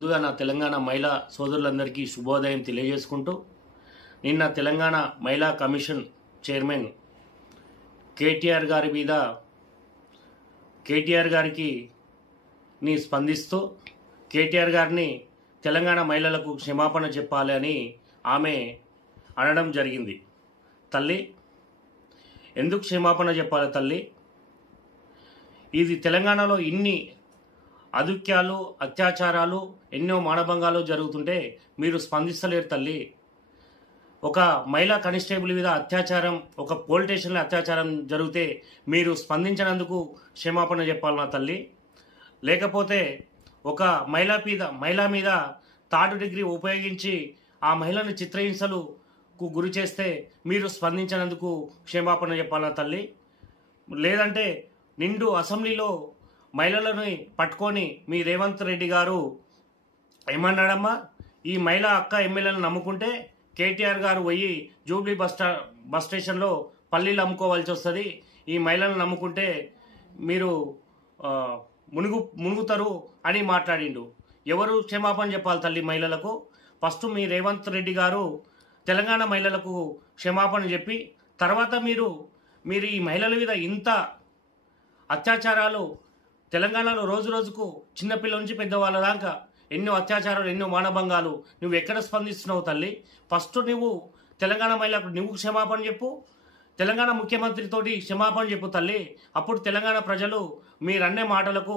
ముందుగా నా తెలంగాణ మహిళా సోదరులందరికీ శుభోదయం తెలియజేసుకుంటూ నిన్న తెలంగాణ మహిళా కమిషన్ చైర్మన్ కేటీఆర్ గారికి స్పందిస్తూ కేటీఆర్ గారిని తెలంగాణ మహిళలకు క్షమాపణ చెప్పాలి అని ఆమె అనడం జరిగింది. తల్లి, ఎందుకు క్షమాపణ చెప్పాలి తల్లి? ఇది తెలంగాణలో ఇన్ని అదుఖ్యాలు, అత్యాచారాలు, ఎన్నో మానభంగాలు జరుగుతుంటే మీరు స్పందిస్తలేరు తల్లి. ఒక మహిళా కానిస్టేబుల్ మీద అత్యాచారం, ఒక పోలీస్ స్టేషన్లో అత్యాచారం జరిగితే మీరు స్పందించినందుకు క్షమాపణ చెప్పాలి నా తల్లి. లేకపోతే ఒక మహిళ మీద థర్డ్ డిగ్రీ ఉపయోగించి ఆ మహిళను చిత్రహింసలకు గురి చేస్తే మీరు స్పందించినందుకు క్షమాపణ చెప్పాలా తల్లి. లేదంటే నిండు అసెంబ్లీలో మహిళలను పట్టుకొని మీ రేవంత్ రెడ్డి గారు ఏమన్నాడమ్మా, ఈ మహిళా అక్క ఎమ్మెల్యేలను నమ్ముకుంటే కేటీఆర్ గారు పోయి జూబ్లీ బస్ స్టేషన్లో పల్లీలు అమ్ముకోవాల్సి వస్తుంది, ఈ మహిళలను నమ్ముకుంటే మీరు మునుగుతారు అని మాట్లాడిండు. ఎవరు క్షమాపణ చెప్పాలి తల్లి మహిళలకు? ఫస్ట్ మీ రేవంత్ రెడ్డి గారు తెలంగాణ మహిళలకు క్షమాపణ చెప్పి తర్వాత మీరు ఈ మహిళల మీద ఇంత అత్యాచారాలు తెలంగాణలో రోజు రోజుకు చిన్నపిల్లల నుంచి పెద్దవాళ్ళ దాకా ఎన్నో అత్యాచారాలు, ఎన్నో మానభంగాలు, నువ్వు ఎక్కడ స్పందిస్తున్నావు తల్లి? ఫస్ట్ నువ్వు తెలంగాణ మహిళకు నువ్వు క్షమాపణ చెప్పు, తెలంగాణ ముఖ్యమంత్రితోటి క్షమాపణ చెప్పు తల్లి. అప్పుడు తెలంగాణ ప్రజలు మీరన్నే మాటలకు